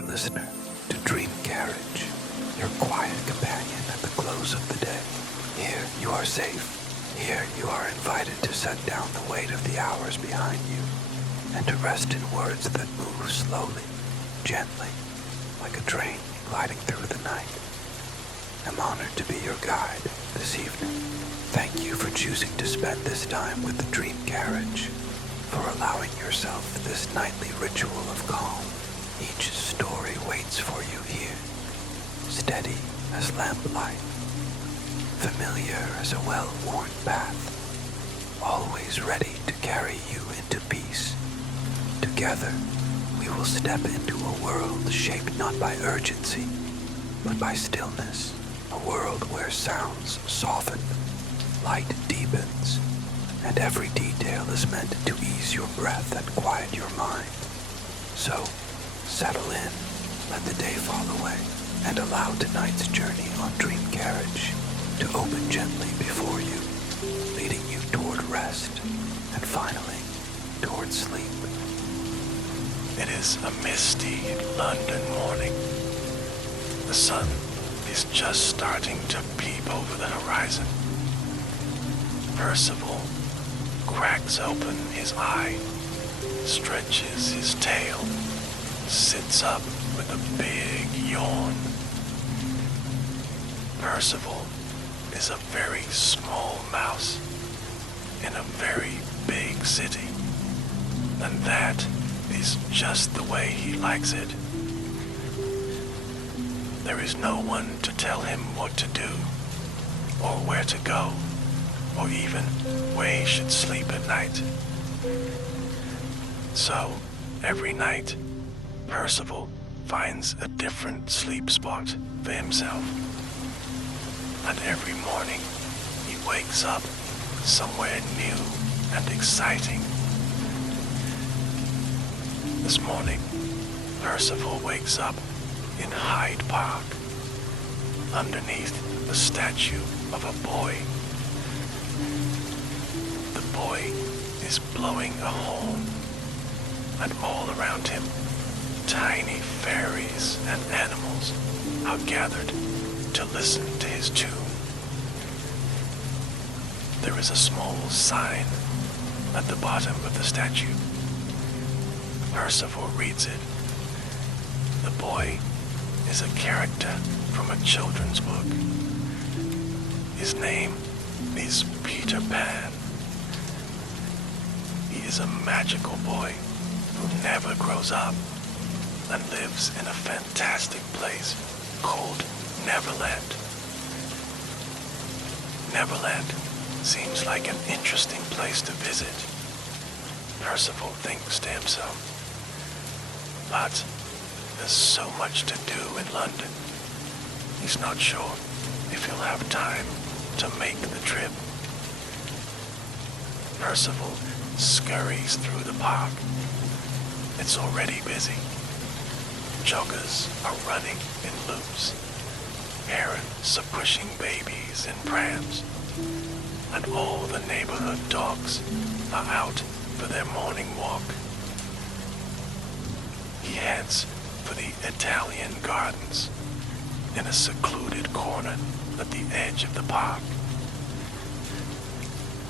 dear listener, to Dream Carriage, your quiet companion at the close of the day. Here you are safe. Here you are invited to set down the weight of the hours behind you and to rest in words that move slowly, gently, like a train gliding through the night. I'm honored to be your guide this evening. Thank you for choosing to spend this time with the Dream Carriage, for allowing yourself this nightly ritual of calm. Each story waits for you here, steady as lamplight, familiar as a well-worn path, always ready to carry you into peace. Together, we will step into a world shaped not by urgency, but by stillness, a world where sounds soften, light deepens, and every detail is meant to ease your breath and quiet your mind. So, settle in, let the day fall away, and allow tonight's journey on Dream Carriage to open gently before you, leading you toward rest, and finally, toward sleep. It is a misty London morning. The sun is just starting to peep over the horizon. Percival cracks open his eye, stretches his tail, sits up with a big yawn. Percival is a very small mouse in a very big city, and that is just the way he likes it. There is no one to tell him what to do, or where to go, or even where he should sleep at night. So, every night, Percival finds a different sleep spot for himself. And every morning, he wakes up somewhere new and exciting. This morning, Percival wakes up in Hyde Park, underneath the statue of a boy. The boy is blowing a horn, and all around him, tiny fairies and animals are gathered to listen to his tune. There is a small sign at the bottom of the statue. Percival reads it. The boy is a character from a children's book. His name is Peter Pan. He is a magical boy who never grows up and lives in a fantastic place called Neverland. Neverland seems like an interesting place to visit, Percival thinks to himself. But there's so much to do in London. He's not sure if he'll have time to make the trip. Percival scurries through the park. It's already busy. Joggers are running in loops. Parents are pushing babies in prams. And all the neighborhood dogs are out for their morning walk. He heads for the Italian Gardens in a secluded corner at the edge of the park.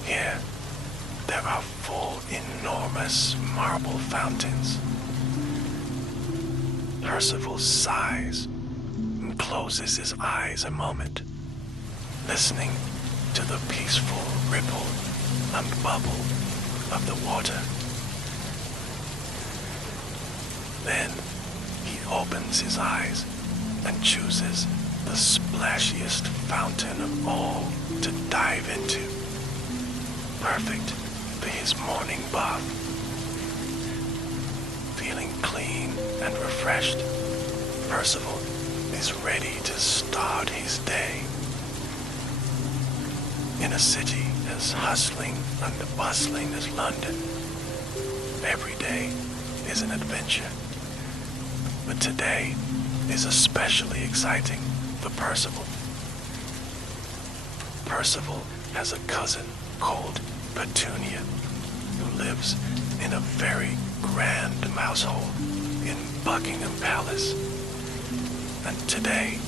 Here, there are 4 enormous marble fountains. Percival sighs and closes his eyes a moment, listening to the peaceful ripple and bubble of the water. Then he opens his eyes and chooses the splashiest fountain of all to dive into, perfect for his morning bath. Feeling clean and refreshed, Percival is ready to start his day. In a city as hustling and bustling as London, every day is an adventure. But today is especially exciting for Percival. Percival has a cousin called Petunia, who lives in a very grand mousehole in Buckingham Palace, and today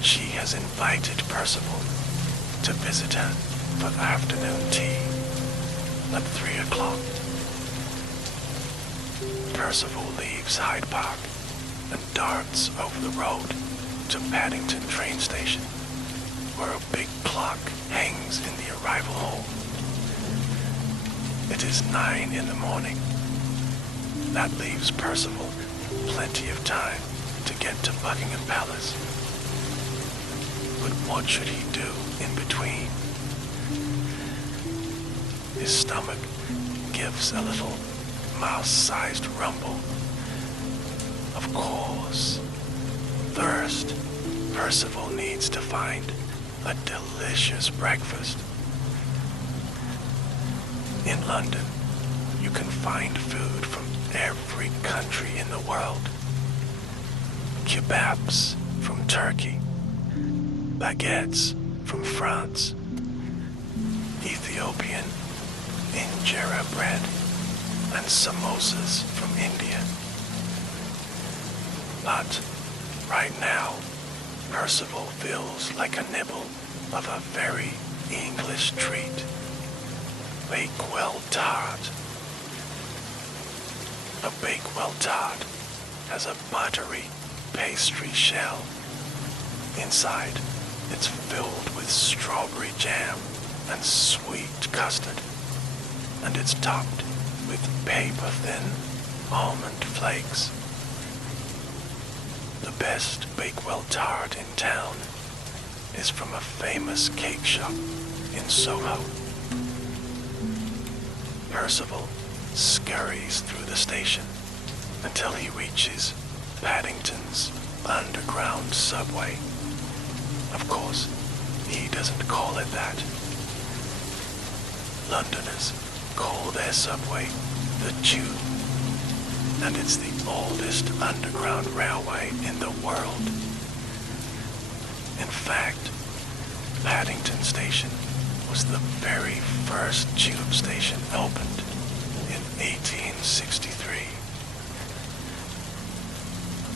she has invited Percival to visit her for afternoon tea at 3 o'clock. Percival leaves Hyde Park and darts over the road to Paddington train station, where a big clock hangs in the arrival hall. It is 9 in the morning. That leaves Percival plenty of time to get to Buckingham Palace. But what should he do in between? His stomach gives a little mouse-sized rumble. Of course, first, Percival needs to find a delicious breakfast. In London, you can find food from every country in the world. Kebabs from Turkey, baguettes from France, Ethiopian injera bread, and samosas from India. But right now, Percival feels like a nibble of a very English treat. Bakewell tart. A Bakewell tart has a buttery pastry shell. Inside, it's filled with strawberry jam and sweet custard, and it's topped with paper-thin almond flakes. The best Bakewell tart in town is from a famous cake shop in Soho. Percival scurries through the station until he reaches Paddington's underground subway. Of course, he doesn't call it that. Londoners call their subway the Tube, and it's the oldest underground railway in the world. In fact, Paddington Station was the very first tube station opened in 1863.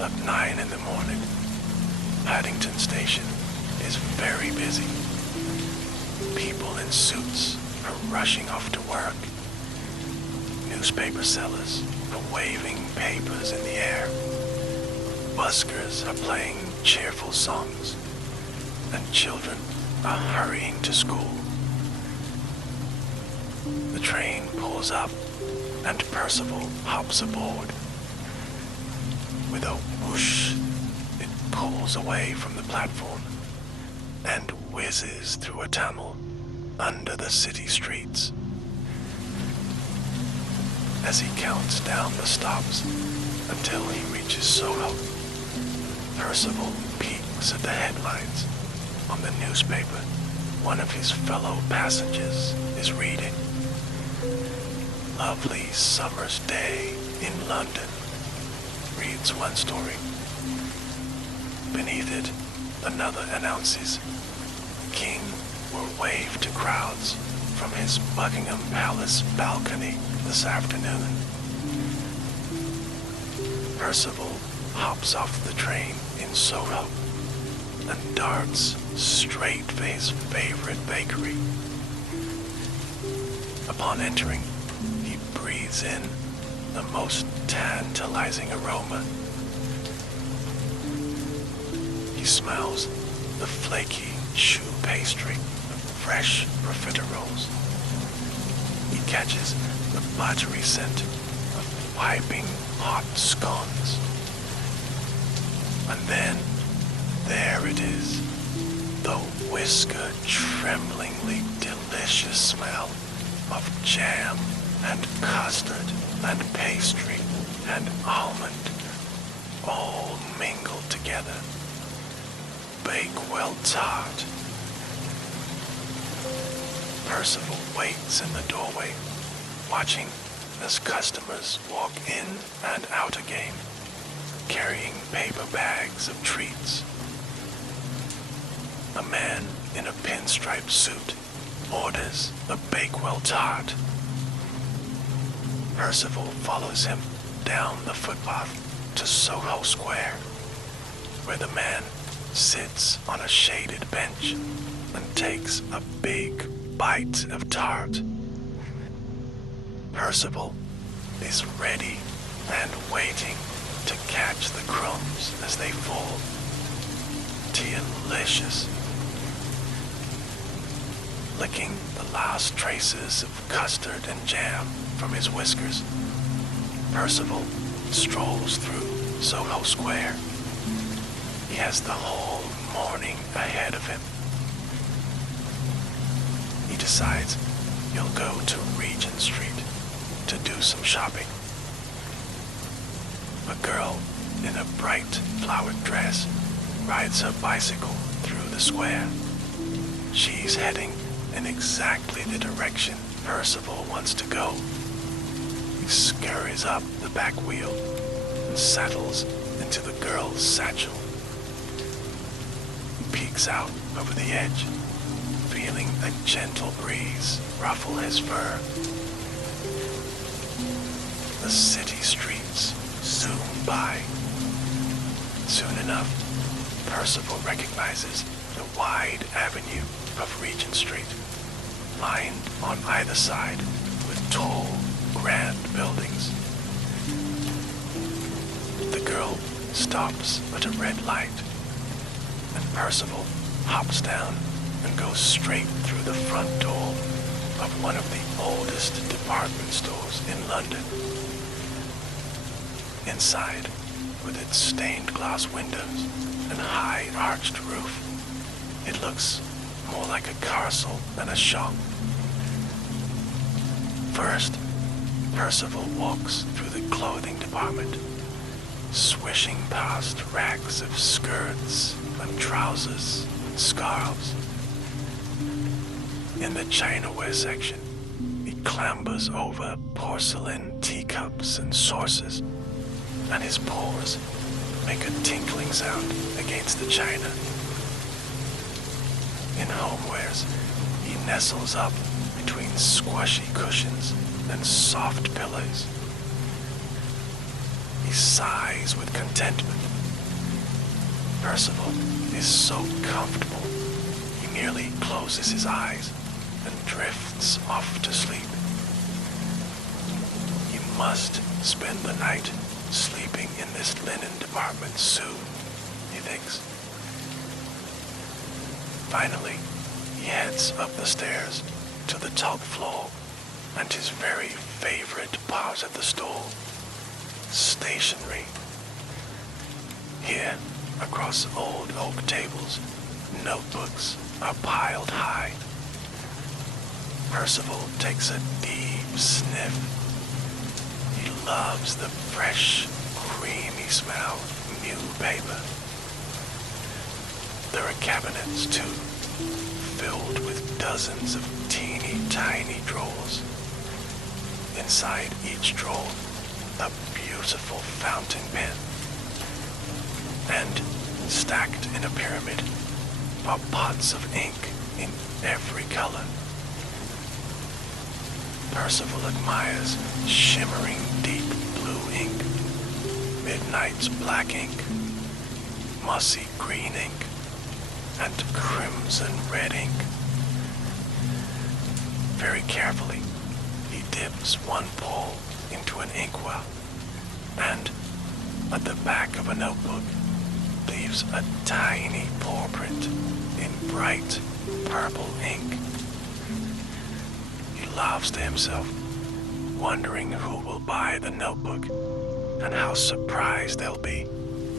At 9 in the morning, Paddington Station is very busy. People in suits are rushing off to work. Newspaper sellers are waving papers in the air. Buskers are playing cheerful songs, and children are hurrying to school. The train pulls up, and Percival hops aboard. With a whoosh, it pulls away from the platform and whizzes through a tunnel under the city streets. As he counts down the stops until he reaches Soho, Percival peeks at the headlines. On the newspaper, one of his fellow passengers is reading, "Lovely summer's day in London," reads one story. Beneath it, another announces, "King will wave to crowds from his Buckingham Palace balcony this afternoon." Percival hops off the train in Soho and darts straight for his favorite bakery. Upon entering, he breathes in the most tantalizing aroma. He smells the flaky choux pastry of fresh profiteroles. He catches the buttery scent of piping hot scones. And then, there it is, the whisker-tremblingly delicious smell of jam and custard and pastry and almond, all mingled together. Bakewell tart. Percival waits in the doorway, watching as customers walk in and out again, carrying paper bags of treats. A man in a pinstripe suit orders a Bakewell tart. Percival follows him down the footpath to Soho Square, where the man sits on a shaded bench and takes a big bite of tart. Percival is ready and waiting to catch the crumbs as they fall. Delicious. Licking the last traces of custard and jam from his whiskers, Percival strolls through Soho Square. He has the whole morning ahead of him. He decides he'll go to Regent Street to do some shopping. A girl in a bright flowered dress rides her bicycle through the square. She's heading in exactly the direction Percival wants to go. He scurries up the back wheel and settles into the girl's satchel. He peeks out over the edge, feeling a gentle breeze ruffle his fur. The city streets zoom by. Soon enough, Percival recognizes the wide avenue of Regent Street, lined on either side with tall, grand buildings. The girl stops at a red light, and Percival hops down and goes straight through the front door of one of the oldest department stores in London. Inside, with its stained glass windows and high arched roof, it looks more like a castle than a shop. First, Percival walks through the clothing department, swishing past racks of skirts and trousers and scarves. In the chinaware section, he clambers over porcelain teacups and saucers, and his paws make a tinkling sound against the china. In homewares, he nestles up between squashy cushions and soft pillows. He sighs with contentment. Percival is so comfortable, he merely closes his eyes and drifts off to sleep. He must spend the night sleeping in this linen department soon, he thinks. Finally, he heads up the stairs to the top floor and his very favorite part of the store, stationery. Here, across old oak tables, notebooks are piled high. Percival takes a deep sniff. He loves the fresh, creamy smell of new paper. There are cabinets, too, filled with dozens of teeny tiny drawers. Inside each drawer, a beautiful fountain pen. And stacked in a pyramid are pots of ink in every color. Percival admires shimmering deep blue ink, midnight's black ink, mossy green ink, and crimson red ink. Very carefully, he dips one paw into an inkwell, and at the back of a notebook leaves a tiny paw print in bright purple ink. He laughs to himself, wondering who will buy the notebook and how surprised they'll be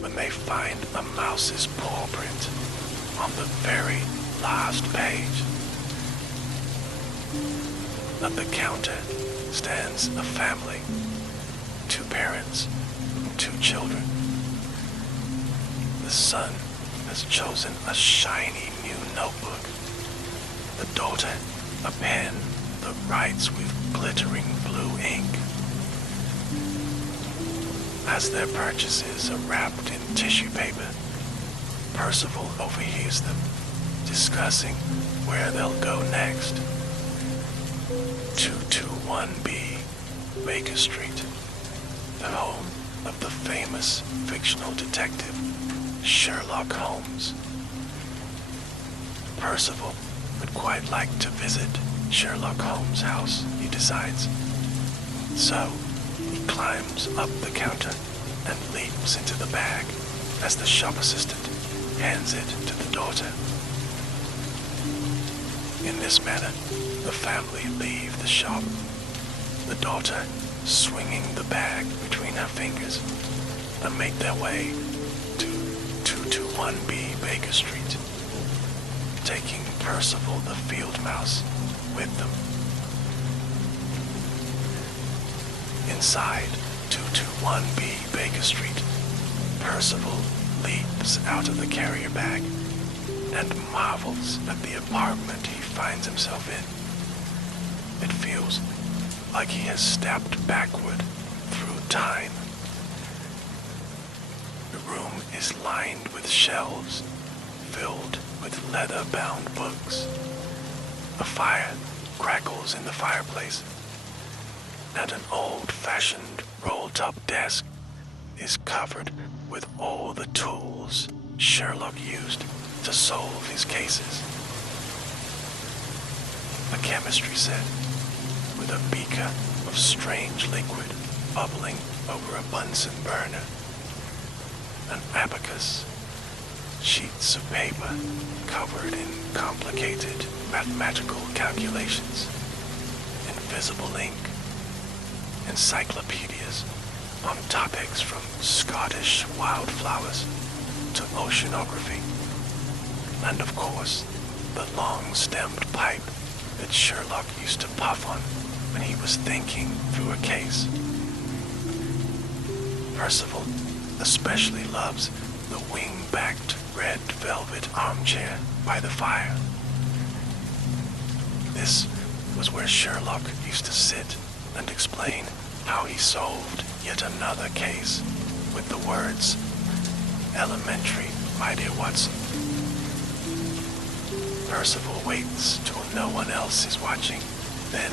when they find a mouse's paw print on the very last page. At the counter stands a family, 2 parents and 2 children. The son has chosen a shiny new notebook. The daughter, a pen that writes with glittering blue ink. As their purchases are wrapped in tissue paper, Percival overhears them discussing where they'll go next. 221B, Baker Street, the home of the famous fictional detective Sherlock Holmes. Percival would quite like to visit Sherlock Holmes' house, he decides. So, he climbs up the counter and leaps into the bag as the shop assistant hands it to the daughter. In this manner, the family leave the shop, the daughter swinging the bag between her fingers, and make their way to 221B Baker Street, taking Percival the field mouse with them. Inside 221B Baker Street, Percival leaps out of the carrier bag and marvels at the apartment he finds himself in. It feels like he has stepped backward through time. The room is lined with shelves filled with leather-bound books. A fire crackles in the fireplace, and an old-fashioned roll-top desk is covered with all the tools Sherlock used to solve his cases. A chemistry set with a beaker of strange liquid bubbling over a Bunsen burner, an abacus, sheets of paper covered in complicated mathematical calculations, invisible ink, encyclopedias on topics from Scottish wildflowers to oceanography, and of course, the long-stemmed pipe that Sherlock used to puff on when he was thinking through a case. Percival especially loves the wing-backed red velvet armchair by the fire. This was where Sherlock used to sit and explain how he solved yet another case with the words, "Elementary, my dear Watson." Percival waits till no one else is watching, then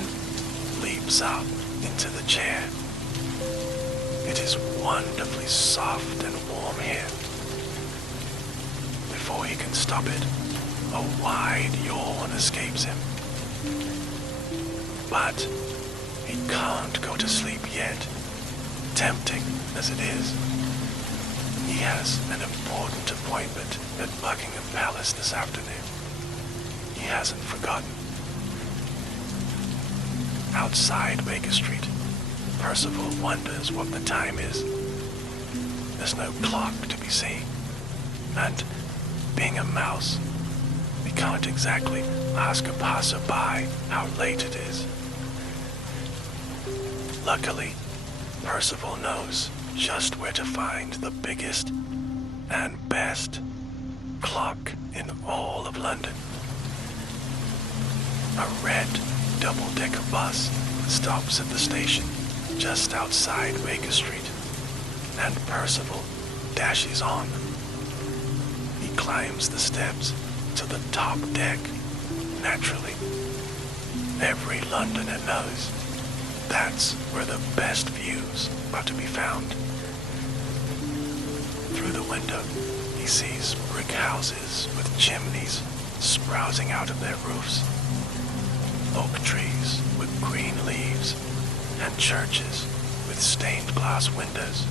leaps up into the chair. It is wonderfully soft and warm here. Before he can stop it, a wide yawn escapes him. But he can't go to sleep yet, tempting as it is. He has an important appointment at Buckingham Palace this afternoon. He hasn't forgotten. Outside Baker Street, Percival wonders what the time is. There's no clock to be seen, and being a mouse, we can't exactly ask a passerby how late it is. Luckily, Percival knows just where to find the biggest and best clock in all of London. A red double-decker bus stops at the station just outside Baker Street, and Percival dashes on. He climbs the steps to the top deck. Naturally, every Londoner knows that's where the best views are to be found. Through the window, he sees brick houses with chimneys sprouting out of their roofs, oak trees with green leaves, and churches with stained glass windows.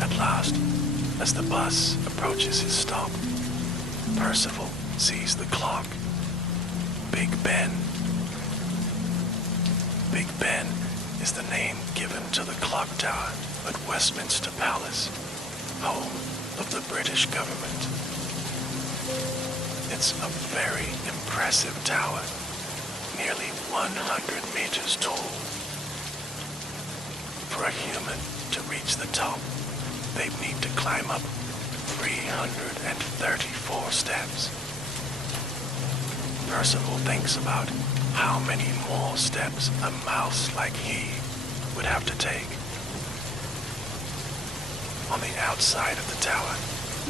At last, as the bus approaches his stop, Percival sees the clock. Big Ben. Big Ben is the name given to the clock tower at Westminster Palace, home of the British government. It's a very impressive tower, nearly 100 meters tall. For a human to reach the top, they'd need to climb up 334 steps. Percival thinks about how many more steps a mouse like he would have to take. On the outside of the tower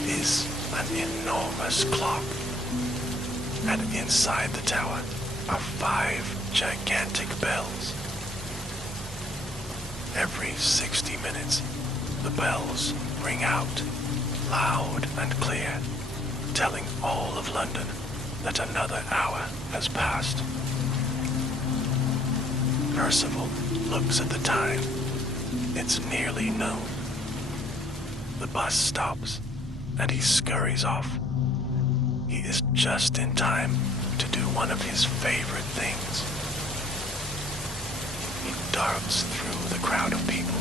is an enormous clock, and inside the tower are 5 gigantic bells. Every 60 minutes, the bells ring out, loud and clear, telling all of London that another hour has passed. Percival looks at the time. It's nearly noon. The bus stops, and he scurries off. He is just in time to do one of his favorite things. He darts through the crowd of people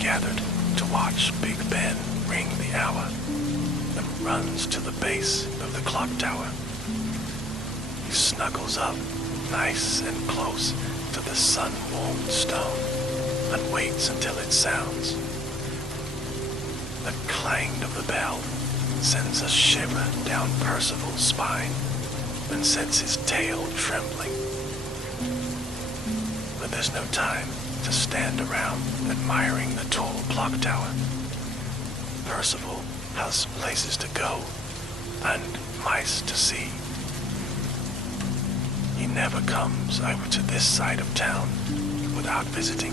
gathered to watch Big Ben ring the hour, and runs to the base of the clock tower. He snuggles up nice and close to the sun-warmed stone and waits until it sounds. The clang of the bell sends a shiver down Percival's spine and sets his tail trembling. But there's no time to stand around admiring the tall clock tower. Percival has places to go and mice to see. He never comes over to this side of town without visiting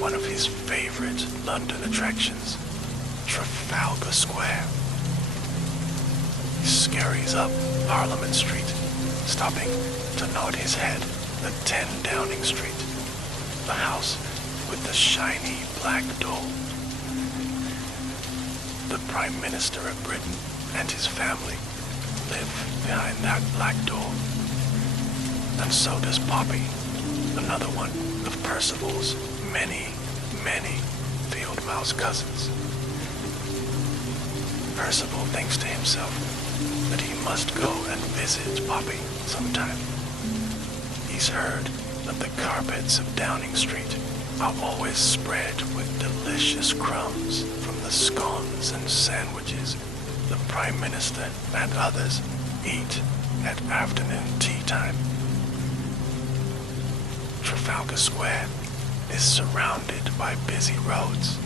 one of his favorite London attractions, Trafalgar Square. He scurries up Parliament Street, stopping to nod his head at 10 Downing Street, the house with the shiny black door. The Prime Minister of Britain and his family live behind that black door. And so does Poppy, another one of Percival's many, many field mouse cousins. Percival thinks to himself that he must go and visit Poppy sometime. He's heard that the carpets of Downing Street are always spread with delicious crumbs from the scones and sandwiches the Prime Minister and others eat at afternoon tea time. Trafalgar Square is surrounded by busy roads.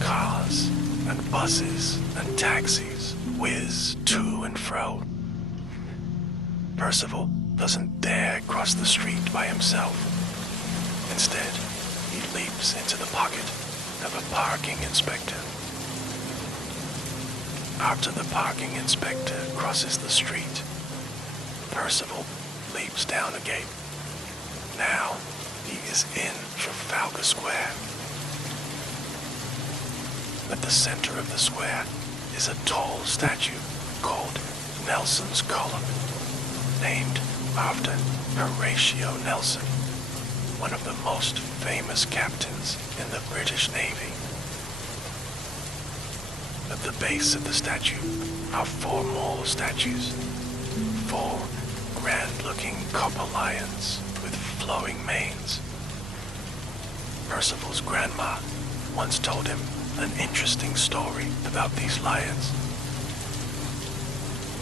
Cars and buses and taxis whiz to and fro. Percival doesn't dare cross the street by himself. Instead, he leaps into the pocket of a parking inspector. After the parking inspector crosses the street, Percival leaps down a gate. Now, he is in Trafalgar Square. At the center of the square is a tall statue called Nelson's Column, named after Horatio Nelson, one of the most famous captains in the British Navy. At the base of the statue are 4 more statues, 4 grand-looking copper lions with flowing manes. Percival's grandma once told him an interesting story about these lions.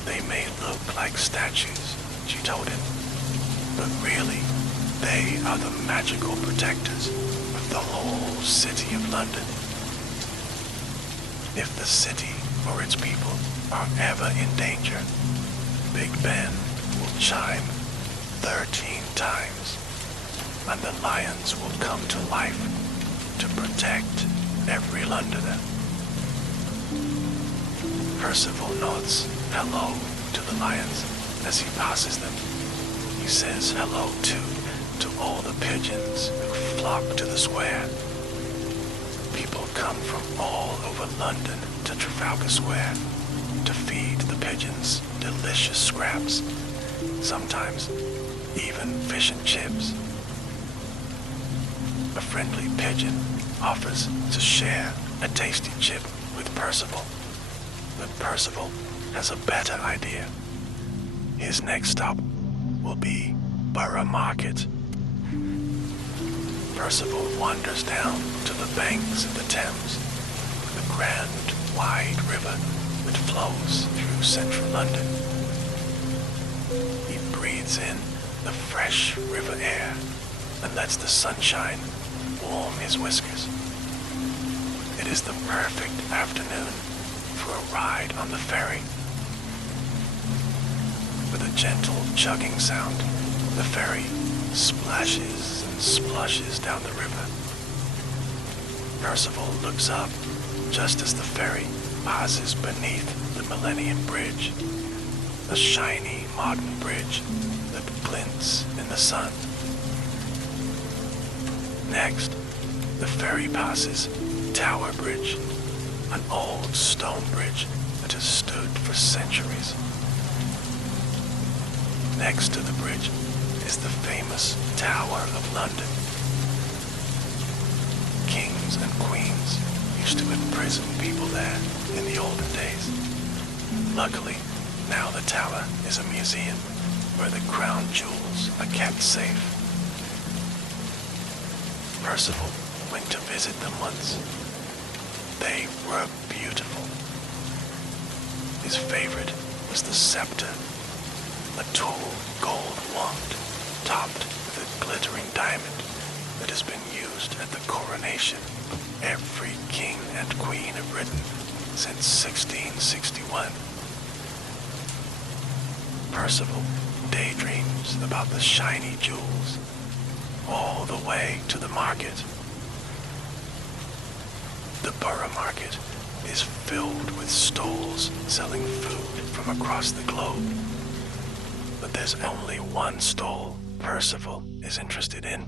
They may look like statues, she told him, but really, they are the magical protectors of the whole city of London. If the city or its people are ever in danger, Big Ben will chime 13 times, and the lions will come to life to protect every Londoner. Percival nods hello to the lions as he passes them. He says hello too to all the pigeons who flock to the square. People come from all over London to Trafalgar Square to feed the pigeons delicious scraps, sometimes even fish and chips. A friendly pigeon offers to share a tasty chip with Percival, but Percival has a better idea. His next stop will be Borough Market. Percival wanders down to the banks of the Thames, the grand, wide river that flows through central London. He breathes in the fresh river air and lets the sunshine warm his whiskers. It is the perfect afternoon for a ride on the ferry. With a gentle chugging sound, the ferry splashes and splushes down the river. Percival looks up just as the ferry passes beneath the Millennium Bridge, a shiny modern bridge that glints in the sun. Next, the ferry passes Tower Bridge, an old stone bridge that has stood for centuries. Next to the bridge is the famous Tower of London. Kings and queens used to imprison people there in the olden days. Luckily, now the tower is a museum where the crown jewels are kept safe. Percival went to visit them once. They were beautiful. His favorite was the scepter, a tall gold wand topped with a glittering diamond that has been used at the coronation of every king and queen of Britain since 1661. Percival daydreams about the shiny jewels all the way to the market. The borough market is filled with stalls selling food from across the globe. But there's only one stall Percival is interested in: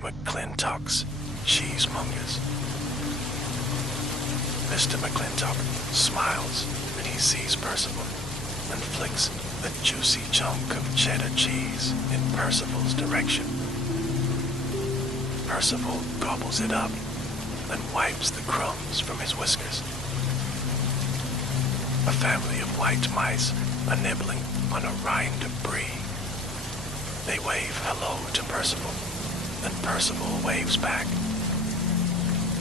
McClintock's Cheesemongers. Mr. McClintock smiles when he sees Percival and flicks a juicy chunk of cheddar cheese in Percival's direction. Percival gobbles it up and wipes the crumbs from his whiskers. A family of white mice are nibbling on a rind of brie. They wave hello to Percival, and Percival waves back.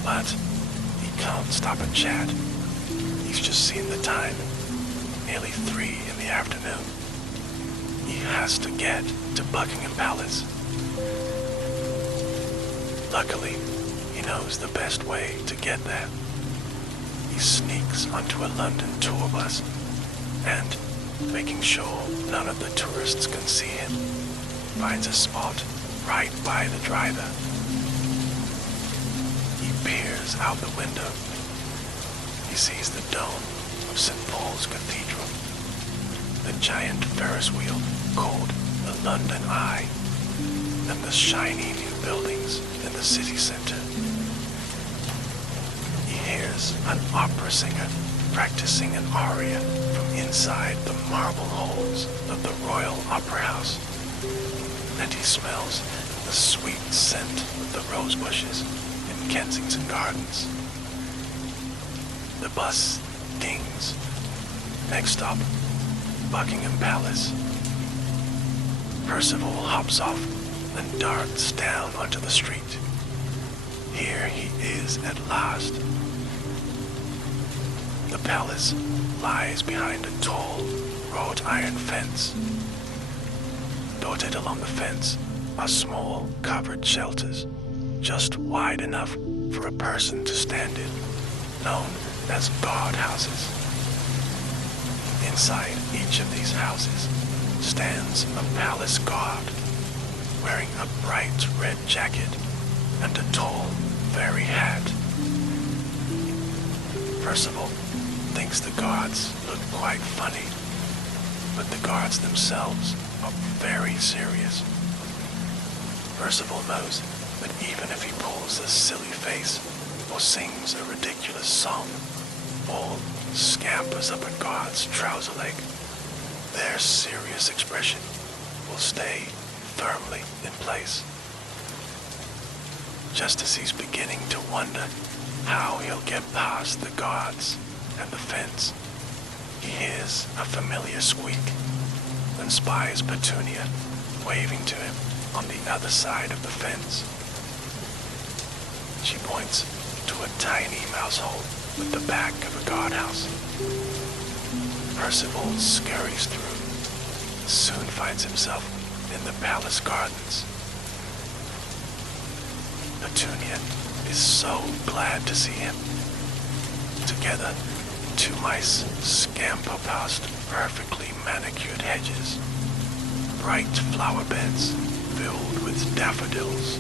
But he can't stop and chat. He's just seen the time, nearly 3 in the afternoon. He has to get to Buckingham Palace. Luckily, he knows the best way to get there. He sneaks onto a London tour bus and, making sure none of the tourists can see him, finds a spot right by the driver. He peers out the window. He sees the dome of St. Paul's Cathedral, the giant Ferris wheel called the London Eye, and the shiny new buildings in the city center. He hears an opera singer practicing an aria from inside the marble halls of the Royal Opera House, and he smells the sweet scent of the rose bushes in Kensington Gardens. The bus dings. Next stop, Buckingham Palace. Percival hops off and darts down onto the street. Here he is at last. The palace lies behind a tall, wrought iron fence. Dotted along the fence are small, covered shelters, just wide enough for a person to stand in, known as guardhouses. Inside each of these houses stands a palace guard, wearing a bright red jacket and a tall, fairy hat. Percival thinks the guards look quite funny, but the guards themselves are very serious. Percival knows that even if he pulls a silly face or sings a ridiculous song, or scampers up a guard's trouser leg, their serious expression will stay firmly in place. Just as he's beginning to wonder how he'll get past the guards and the fence, he hears a familiar squeak and spies Petunia waving to him on the other side of the fence. She points to a tiny mouse hole at the back of a guardhouse. Percival scurries through, soon finds himself in the palace gardens. Petunia is so glad to see him. Together, 2 mice scamper past perfectly manicured hedges, bright flower beds filled with daffodils,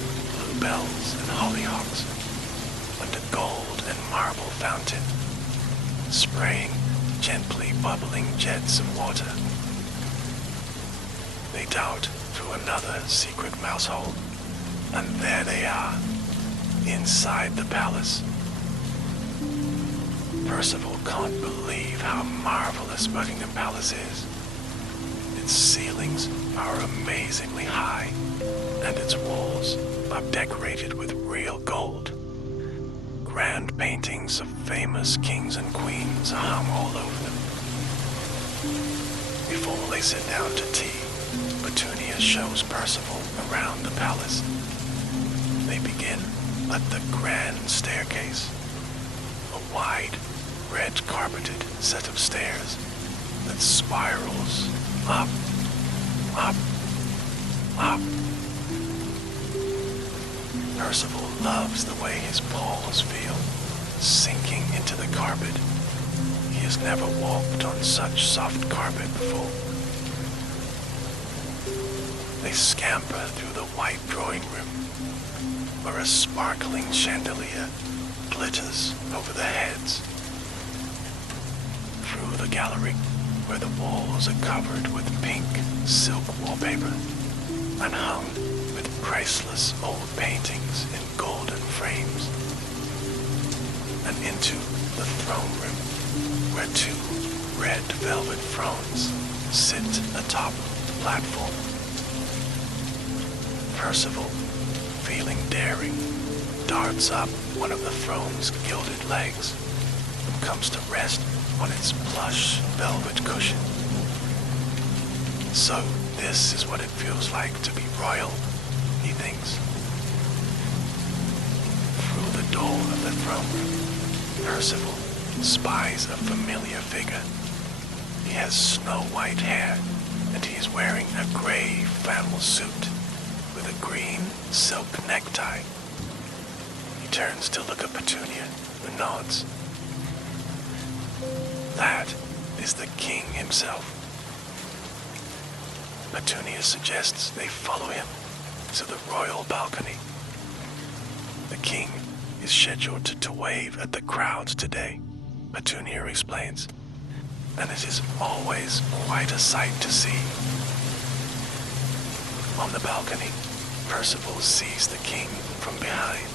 bluebells, and hollyhocks, a and a gold and marble fountain, spraying gently bubbling jets of water. They dart through another secret mouse hole, and there they are, inside the palace. Percival can't believe how marvelous Buckingham Palace is. Its ceilings are amazingly high, and its walls are decorated with real gold. Grand paintings of famous kings and queens are hung all over them. Before they sit down to tea, Petunia shows Percival around the palace. They begin at the grand staircase, a wide, red-carpeted set of stairs that spirals up, up, up. Percival loves the way his paws feel, sinking into the carpet. He has never walked on such soft carpet before. They scamper through the white drawing room, where a sparkling chandelier glitters over the heads. Through the gallery, where the walls are covered with pink silk wallpaper and hung with priceless old paintings in golden frames, and into the throne room, where two red velvet thrones sit atop the platform. Percival, feeling daring, darts up one of the throne's gilded legs and comes to rest on its plush velvet cushion. So this is what it feels like to be royal, he thinks. Through the door of the throne room, Percival spies a familiar figure. He has snow-white hair, and he is wearing a gray flannel suit with a green silk necktie. He turns to look at Petunia and nods. That is the king himself. Petunia suggests they follow him to the royal balcony. The king is scheduled to wave at the crowds today, Petunia explains, and it is always quite a sight to see. On the balcony, Percival sees the king from behind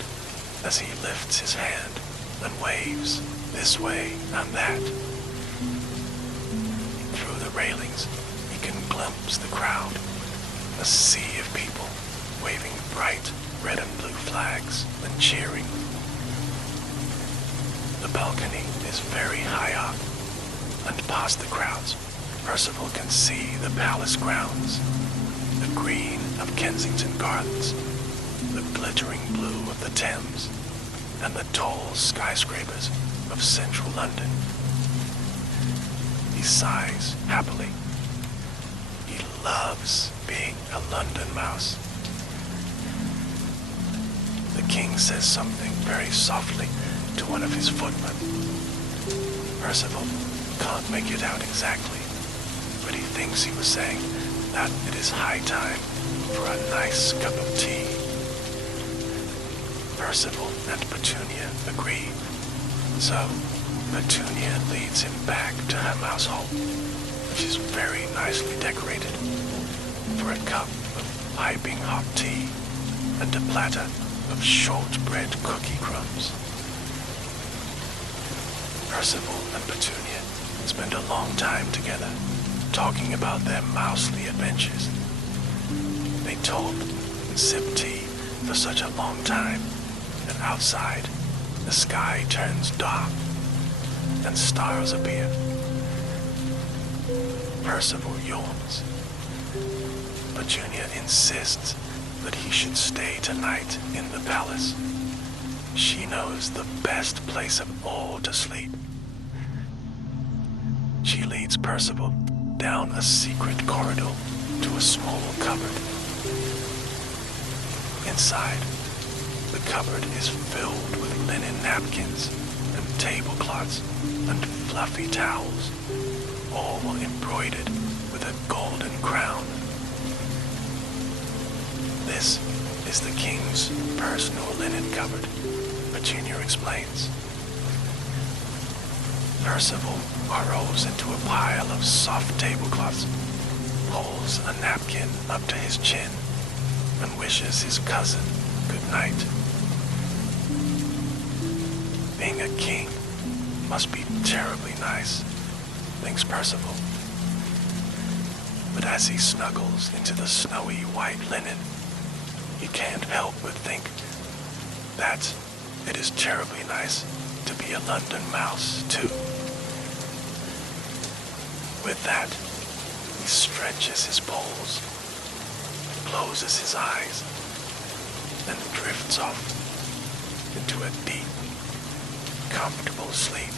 as he lifts his hand and waves this way and that. Through the railings, he can glimpse the crowd, a sea of people waving bright red and blue flags and cheering. The balcony is very high up, and past the crowds, Percival can see the palace grounds, the green of Kensington Gardens, the glittering blue of the Thames, and the tall skyscrapers of central London. He sighs happily. He loves being a London mouse. The king says something very softly to one of his footmen. Percival can't make it out exactly, but he thinks he was saying that it is high time for a nice cup of tea. Percival and Petunia agree, so Petunia leads him back to her mouse hole, which is very nicely decorated, for a cup of piping hot tea and a platter of shortbread cookie crumbs. Percival and Petunia spend a long time together, talking about their mousely adventures. They talk and sip tea for such a long time, and outside, the sky turns dark and stars appear. Percival yawns. Petunia insists that he should stay tonight in the palace. She knows the best place of all to sleep. She leads Percival down a secret corridor to a small cupboard. Inside, the cupboard is filled with linen napkins and tablecloths and fluffy towels, all embroidered with a golden crown. This is the king's personal linen cupboard, Jr. explains. Percival burrows into a pile of soft tablecloths, pulls a napkin up to his chin, and wishes his cousin good night. Being a king must be terribly nice, thinks Percival. But as he snuggles into the snowy white linen, he can't help but think that it is terribly nice to be a London mouse, too. With that, he stretches his poles, closes his eyes, and drifts off into a deep, comfortable sleep.